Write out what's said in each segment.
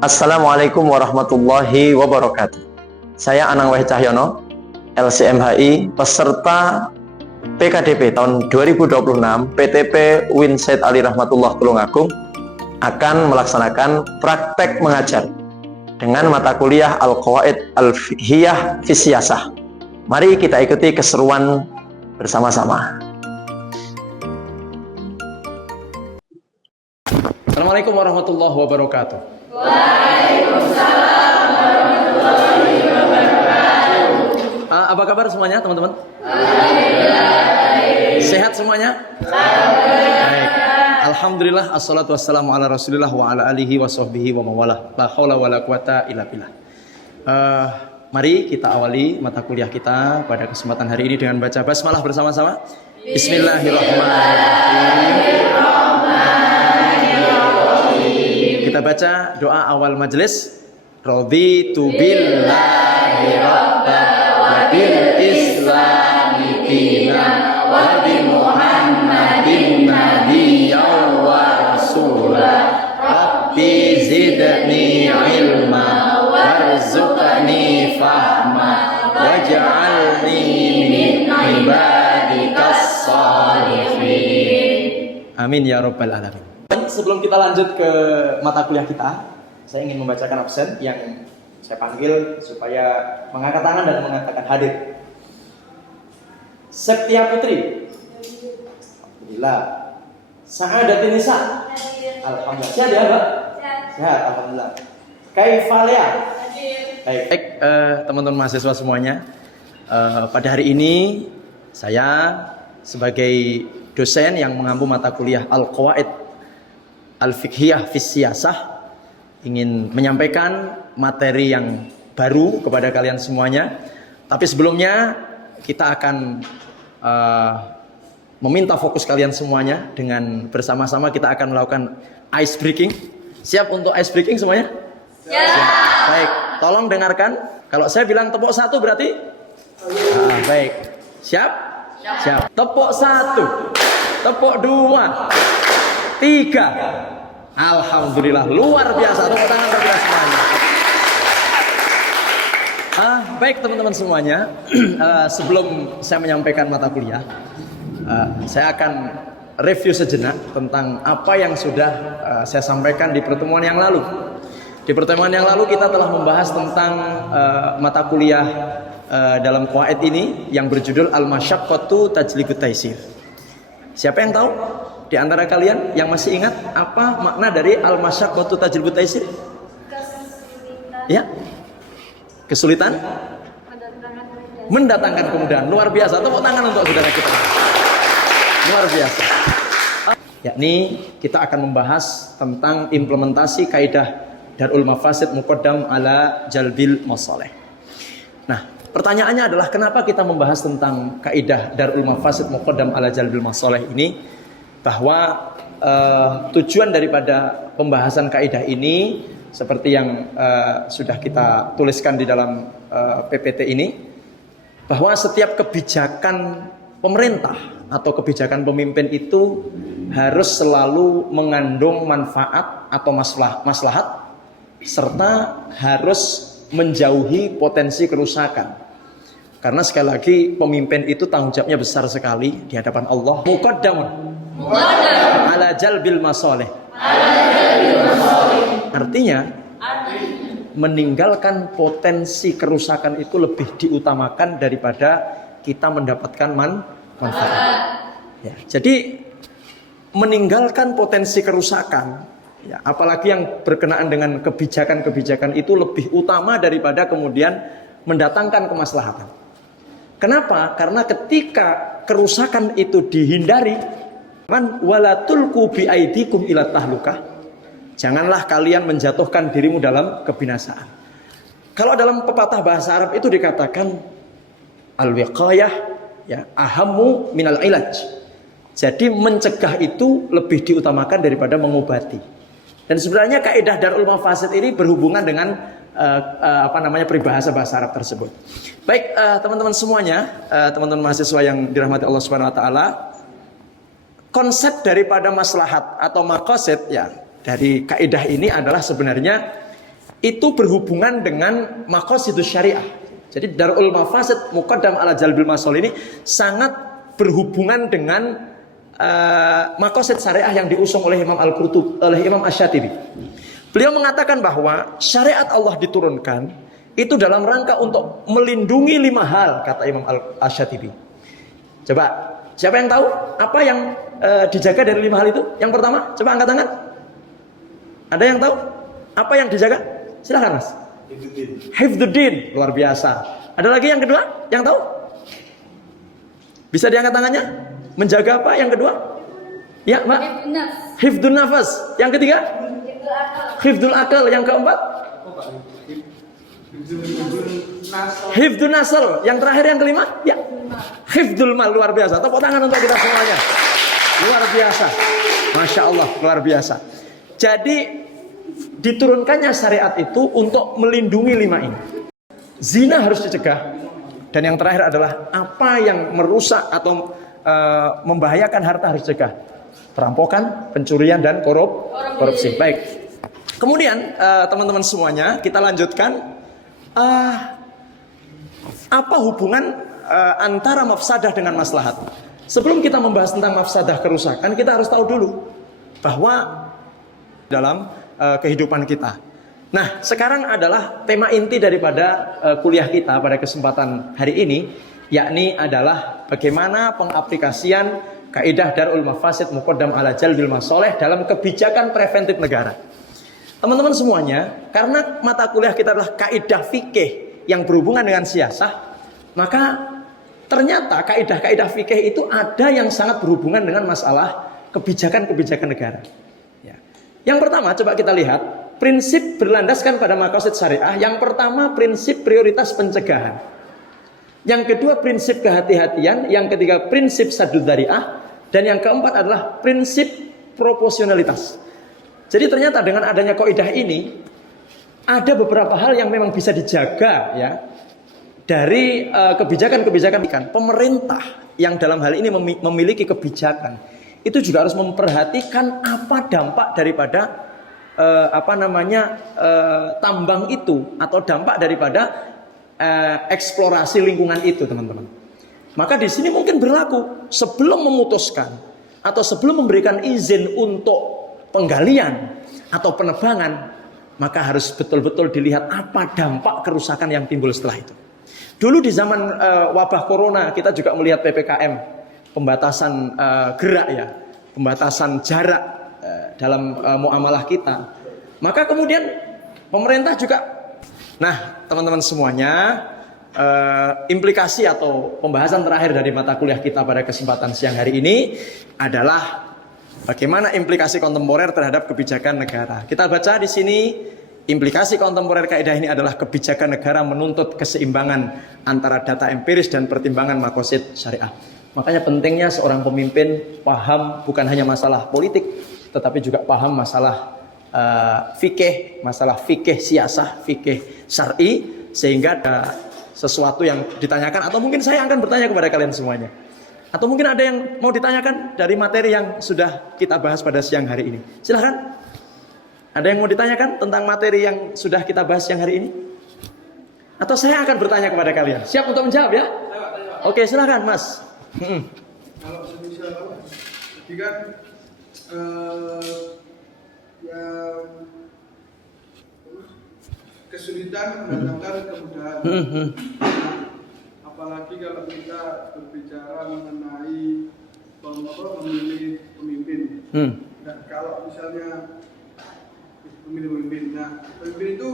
Assalamualaikum warahmatullahi wabarakatuh. Saya Anang Wahid Cahyono, LCMHI, peserta PKDP tahun 2026 PTP UIN Said Ali Rahmatullah Tulungagung akan melaksanakan praktek mengajar dengan mata kuliah Al-Qawaid Al-Fiqhiyah Fisyasah. Mari kita ikuti keseruan bersama-sama. Assalamualaikum warahmatullahi wabarakatuh. Waalaikumsalam warahmatullahi wabarakatuh. Apa kabar semuanya teman-teman? Alhamdulillah. Sehat semuanya? Alhamdulillah. Baik. Alhamdulillah, assalatu wassalamu ala rasulillah wa ala alihi wa sahbihi wa mawalah. La haula wa la quwata illa billah. Mari kita awali mata kuliah kita pada kesempatan hari ini dengan baca basmalah bersama-sama. Bismillahirrahmanirrahim. Kita baca doa awal majelis. Raditu billahi rabba wa bil islami dina wa bi Muhammadin nabiyyan wa rasulah. Rabbi zidni ilma warzuqni fahma waj'alni min ibadikas shalihin. Amin ya rabbal alamin. Sebelum kita lanjut ke mata kuliah kita, saya ingin membacakan absen yang saya panggil supaya mengangkat tangan dan mengatakan hadir. Septia Putri. Alhamdulillah. Sa'adatin Nisa. Alhamdulillah. Sehat ya, Mbak? Sehat, alhamdulillah. Kaifalia. Baik, teman-teman mahasiswa semuanya. Pada hari ini saya sebagai dosen yang mengampu mata kuliah Al-Qawaid Al-Fiqhiyah Fisyasah ingin menyampaikan materi yang baru kepada kalian semuanya. Tapi sebelumnya kita akan meminta fokus kalian semuanya dengan bersama-sama kita akan melakukan ice breaking. Siap untuk ice breaking semuanya? Ya. Siap. Baik, tolong dengarkan. Kalau saya bilang tepuk satu berarti? Baik. Siap? Siap. Tepuk satu, tepuk dua, tiga. Alhamdulillah, luar biasa. Tepuk tangan bagi kita semuanya. Baik teman-teman semuanya, sebelum saya menyampaikan mata kuliah, saya akan review sejenak tentang apa yang sudah saya sampaikan di pertemuan yang lalu. Di pertemuan yang lalu kita telah membahas tentang mata kuliah dalam qawaid ini yang berjudul Al-Masyaqqatu Tajlibut Taysir. Siapa yang tahu? Di antara kalian yang masih ingat apa makna dari al-masyaqqatu tajlibut taysir? Kesulitan. Ya. Kesulitan? Mendatangkan kemudahan. Luar biasa. Tepuk tangan untuk saudara kita. Luar biasa. Yakni kita akan membahas tentang implementasi kaidah Darul Mafasid Muqaddam ala Jalbil Masalih. Nah, pertanyaannya adalah kenapa kita membahas tentang kaidah Darul Mafasid Muqaddam ala Jalbil Masalih ini? Bahwa tujuan daripada pembahasan kaidah ini seperti yang sudah kita tuliskan di dalam PPT ini, bahwa setiap kebijakan pemerintah atau kebijakan pemimpin itu harus selalu mengandung manfaat atau maslahat serta harus menjauhi potensi kerusakan. Karena sekali lagi pemimpin itu tanggung jawabnya besar sekali di hadapan Allah. Muqaddamun ala jalbil masalih. Artinya meninggalkan potensi kerusakan itu lebih diutamakan daripada kita mendapatkan manfaat. Ya, jadi meninggalkan potensi kerusakan, ya, apalagi yang berkenaan dengan kebijakan-kebijakan itu lebih utama daripada kemudian mendatangkan kemaslahatan. Kenapa? Karena ketika kerusakan itu dihindari, kan wala tulqu bi aidikum ila tahlukah. Janganlah kalian menjatuhkan dirimu dalam kebinasaan. Kalau dalam pepatah bahasa Arab itu dikatakan al-wiqayah ya ahammu minal ilaj. Jadi mencegah itu lebih diutamakan daripada mengobati. Dan sebenarnya kaidah Darul Mafasid ini berhubungan dengan peribahasa bahasa Arab tersebut. Baik, teman-teman semuanya, teman-teman mahasiswa yang dirahmati Allah Subhanahu wa taala, konsep daripada maslahat atau maqasid ya dari kaidah ini adalah sebenarnya itu berhubungan dengan maqasidus syariah. Jadi Darul Mafasid Muqaddam ala Jalbil Masalih ini sangat berhubungan dengan maqasid syariah yang diusung oleh Imam Al-Qurtubi, oleh Imam Asy-Syatibi. Beliau mengatakan bahwa syariat Allah diturunkan itu dalam rangka untuk melindungi 5 hal, kata Imam Asy-Syatibi. Coba, siapa yang tahu apa yang dijaga dari 5 hal itu? Yang pertama, coba angkat tangan. Ada yang tahu apa yang dijaga? Silakan Mas. Hifdzuddin, luar biasa. Ada lagi yang kedua? Yang tahu? Bisa diangkat tangannya? Menjaga apa yang kedua? Ya, Mbak. Hifdzun nafas. Yang ketiga? Hifdzul akal. Yang keempat? Hifdzun nasl. Yang terakhir yang kelima? Ya. Hifdzul mal, luar biasa. Tepuk tangan untuk kita semuanya. Luar biasa. Masya Allah, luar biasa. Jadi diturunkannya syariat itu untuk melindungi 5 ini. Zina harus dicegah. Dan yang terakhir adalah apa yang merusak atau membahayakan harta harus dicegah. Perampokan, pencurian, dan korupsi. Baik. Kemudian teman-teman semuanya, kita lanjutkan. Apa hubungan antara mafsadah dengan maslahat? Sebelum kita membahas tentang mafsadah kerusakan, kita harus tahu dulu bahwa dalam kehidupan kita. Nah, sekarang adalah tema inti daripada kuliah kita pada kesempatan hari ini, yakni adalah bagaimana pengaplikasian kaidah Darul Mafasid Muqaddam ala Jalbil Masalih dalam kebijakan preventif negara. Teman-teman semuanya, karena mata kuliah kita adalah kaidah fikih yang berhubungan dengan siasah, maka ternyata kaidah-kaidah fikih itu ada yang sangat berhubungan dengan masalah kebijakan-kebijakan negara. Yang pertama, coba kita lihat prinsip berlandaskan pada maqasid syariah. Yang pertama, prinsip prioritas pencegahan. Yang kedua, prinsip kehati-hatian. Yang ketiga, prinsip saddud dzari'ah. Dan yang keempat adalah prinsip proporsionalitas. Jadi ternyata dengan adanya kaidah ini ada beberapa hal yang memang bisa dijaga ya dari kebijakan-kebijakan. Pemerintah yang dalam hal ini memiliki kebijakan itu juga harus memperhatikan apa dampak daripada tambang itu atau dampak daripada eksplorasi lingkungan itu, teman-teman. Maka di sini mungkin berlaku sebelum memutuskan atau sebelum memberikan izin untuk penggalian atau penebangan, maka harus betul-betul dilihat apa dampak kerusakan yang timbul setelah itu. Dulu di zaman wabah corona kita juga melihat PPKM, pembatasan gerak ya, pembatasan jarak dalam muamalah kita. Maka kemudian pemerintah juga, nah teman-teman semuanya, implikasi atau pembahasan terakhir dari mata kuliah kita pada kesempatan siang hari ini adalah bagaimana implikasi kontemporer terhadap kebijakan negara. Kita baca di sini, implikasi kontemporer kaidah ini adalah kebijakan negara menuntut keseimbangan antara data empiris dan pertimbangan maqasid syariah. Makanya pentingnya seorang pemimpin paham bukan hanya masalah politik, tetapi juga paham masalah fikih, masalah fikih siasah, fikih syar'i, sehingga ada sesuatu yang ditanyakan, atau mungkin saya akan bertanya kepada kalian semuanya, atau mungkin ada yang mau ditanyakan dari materi yang sudah kita bahas pada siang hari ini. Silahkan. Ada yang mau ditanyakan tentang materi yang sudah kita bahas siang hari ini? Atau saya akan bertanya kepada kalian. Siap untuk menjawab ya? Oke, silahkan Mas. Kalau semisal tadi kan yang kesulitan mendatangkan kemudahan. Apalagi kalau kita berbicara mengenai memilih pemimpin. Nah, kalau misalnya memilih pemimpin, nah pemimpin itu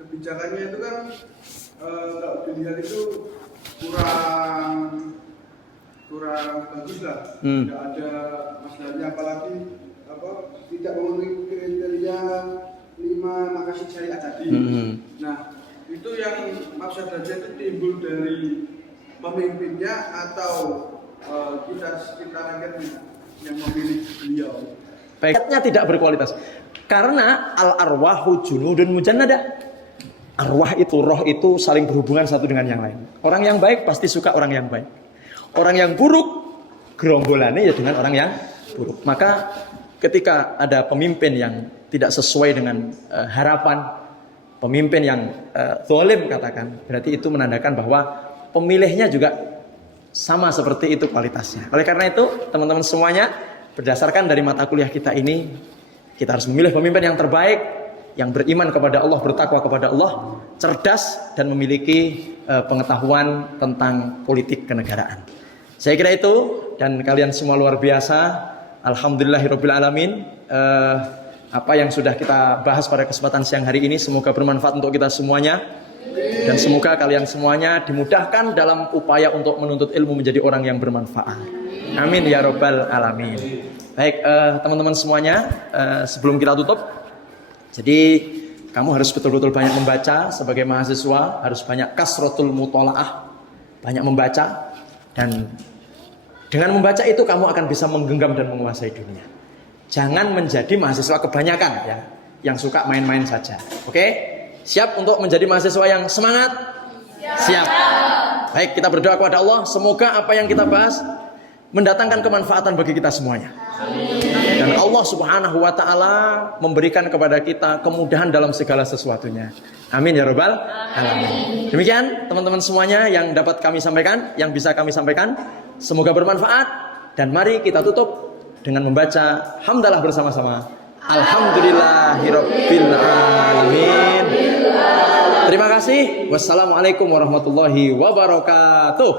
kebijakannya itu kan kalau dilihat itu kurang bagus lah. Tidak ada masalahnya, apalagi tidak memenuhi kriteria 5 maqasid syariah tadi. Nah, itu yang mafsadahnya itu timbul dari pemimpinnya atau kita rakyatnya yang memilih beliau. Baiknya tidak berkualitas. Karena al-arwahu junudun mujannadah. Arwah itu, roh itu saling berhubungan satu dengan yang lain. Orang yang baik pasti suka orang yang baik. Orang yang buruk gerombolannya ya dengan orang yang buruk. Maka ketika ada pemimpin yang tidak sesuai dengan harapan pemimpin yang zalim katakan, berarti itu menandakan bahwa pemilihnya juga sama seperti itu kualitasnya. Oleh karena itu, teman-teman semuanya, berdasarkan dari mata kuliah kita ini, kita harus memilih pemimpin yang terbaik, yang beriman kepada Allah, bertakwa kepada Allah, cerdas dan memiliki pengetahuan tentang politik kenegaraan. Saya kira itu, dan kalian semua luar biasa. Alhamdulillahirabbil alamin. Apa yang sudah kita bahas pada kesempatan siang hari ini semoga bermanfaat untuk kita semuanya, dan semoga kalian semuanya dimudahkan dalam upaya untuk menuntut ilmu menjadi orang yang bermanfaat. Amin ya rabbal alamin. Baik, teman-teman semuanya, sebelum kita tutup, jadi kamu harus betul-betul banyak membaca sebagai mahasiswa, harus banyak kasratul mutolaah, banyak membaca, dan dengan membaca itu kamu akan bisa menggenggam dan menguasai dunia. Jangan menjadi mahasiswa kebanyakan ya, yang suka main-main saja. Oke? Siap untuk menjadi mahasiswa yang semangat? Siap. Baik, kita berdoa kepada Allah, semoga apa yang kita bahas mendatangkan kemanfaatan bagi kita semuanya. Dan Allah Subhanahu wa taala memberikan kepada kita kemudahan dalam segala sesuatunya. Amin ya rabbal alamin. Demikian teman-teman semuanya yang dapat kami sampaikan, yang bisa kami sampaikan. Semoga bermanfaat, dan mari kita tutup dengan membaca hamdalah bersama-sama. Alhamdulillahirabbil alamin. Terima kasih. Wassalamualaikum warahmatullahi wabarakatuh.